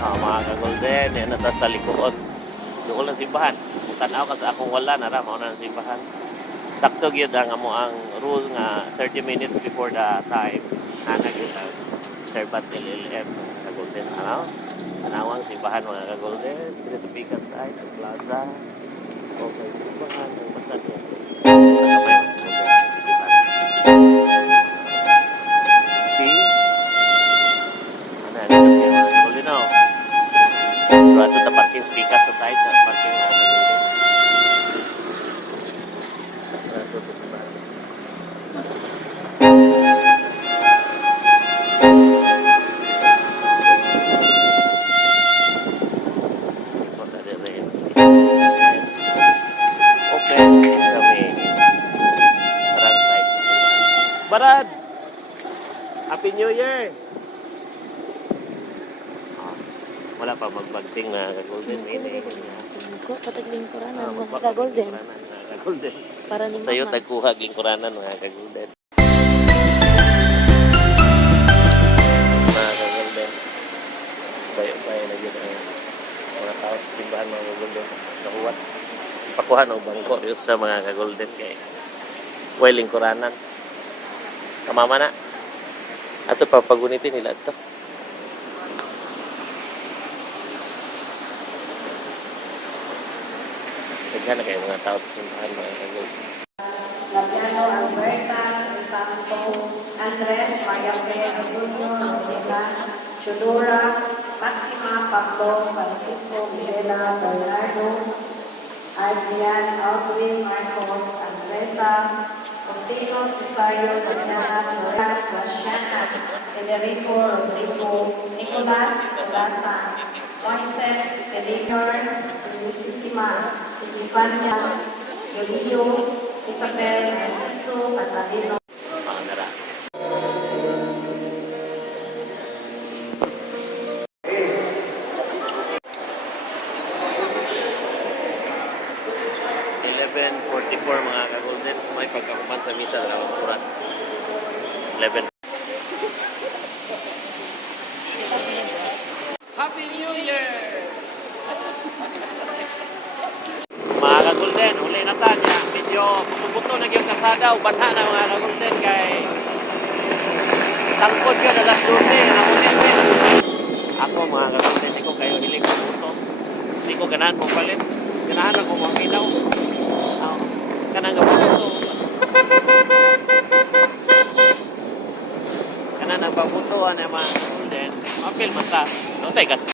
Mga ka-golden, yan na sa likod. Doon lang simbahan. Kung tanaw ka sa akong wala, nara, mao na ang simbahan. Sakto gyud ang amo ang rule nga 30 minutes before the time. Hanag yun ang servant LLM sa golden. Ano? Tanawang simbahan mga ka-golden. Dito sa Picas side, ang plaza. Okay, simbahan. Ang basta doon. See? Ano, ano yung mga golden now? Pero ato ta parking speaker sa side na parking na golden. Ato to simbahan. Barad! Happy New Year! Wala pa magbagting na golden meaning. Pataglingkuranan mga ka-golden. Golden. Para ni Sa'yo mama. tagkuha lingkuranan mga ka-golden. Mga ka-golden. Bayo-bayo na yun ang mga tao sa simbahan mga ka-golden. Nakuha. Pakuha ng bangko yun sa mga ka-golden kay well lingkuranan. Kamama na. Ato pa pagunitin nila ito. Naghan na kayo mga tao sa simbahan mga ka-golden. Lapiano Alberta, Santo, Andres, Maria Fe, Aguno, Novena, Chodora, Maxima, Pablo, Francisco, Videla, Bernardo, Adrian, Aldwin, Marcos, Andresa, Postino, Cesario, Damiana, Flora, Graciana, Federico, Rodrigo, Nicolas, Olasan, Moises, Federico, Felicissima, Ivania, Yolio, Isabel, Narciso, Catalino. Nara. Mga ka-golden, may pagkakuman sa misa na oras. 11. Happy New Year! Mga ka-golden, uli na ta niya. Medyo buto na yung kasada o banha na mga ka-golden kay tangkod ka na alas 12. Ako mga ka-golden, hindi ko kayo hiling buto. Hindi ko ganahan mo palit. Ganahan ako mga ilaw. Kanang gabuto. Kanang nagpabuto ang mga golden. Mapil man ta. Doon tayo kasi